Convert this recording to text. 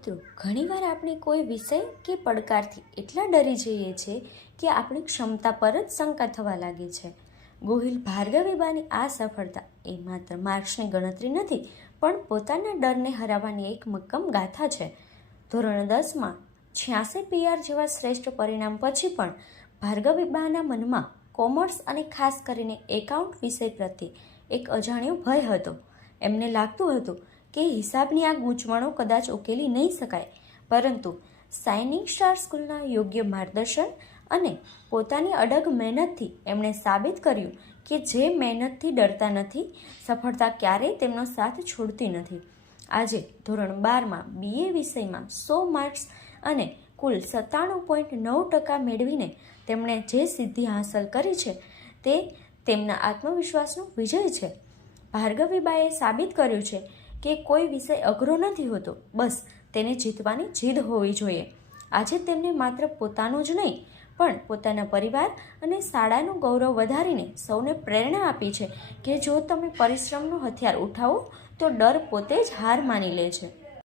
મિત્રો, ઘણીવાર આપણે કોઈ વિષય કે પડકારથી એટલા ડરી જઈએ છીએ કે આપણી ક્ષમતા પર જ શંકા થવા લાગે છે. ગોહિલ ભાર્ગવીબાની આ સફળતા એ માત્ર માર્ક્સની ગણતરી નથી, પણ પોતાના ડરને હરાવવાની એક મક્કમ ગાથા છે. ધોરણ 10માં 86 PR જેવા શ્રેષ્ઠ પરિણામ પછી પણ ભાર્ગવીબાના મનમાં કોમર્સ અને ખાસ કરીને એકાઉન્ટ વિષય પ્રત્યે એક અજાણ્યો ભય હતો. એમને લાગતું હતું કે હિસાબની આ ગૂંચવણો કદાચ ઉકેલી નહીં શકાય, પરંતુ શાઇનિંગ સ્ટાર સ્કૂલના યોગ્ય માર્ગદર્શન અને પોતાની અડગ મહેનતથી એમણે સાબિત કર્યું કે જે મહેનતથી ડરતા નથી, સફળતા ક્યારેય તેમનો સાથ છોડતી નથી. આજે ધોરણ 12માં BA વિષયમાં 100 માર્ક્સ અને કુલ 97.9% મેળવીને તેમણે જે સિદ્ધિ હાંસલ કરી છે તે તેમના આત્મવિશ્વાસનો વિજય છે. ભાર્ગવીબાએ સાબિત કર્યું છે કે કોઈ વિષય અઘરો નથી હોતો, બસ તેને જીતવાની જીદ હોવી જોઈએ. આજે તેમને માત્ર પોતાનું જ નહીં, પણ પોતાના પરિવાર અને શાળાનું ગૌરવ વધારીને સૌને પ્રેરણા આપી છે કે જો તમે પરિશ્રમનું હથિયાર ઉઠાવો તો ડર પોતે જ હાર માની લે છે.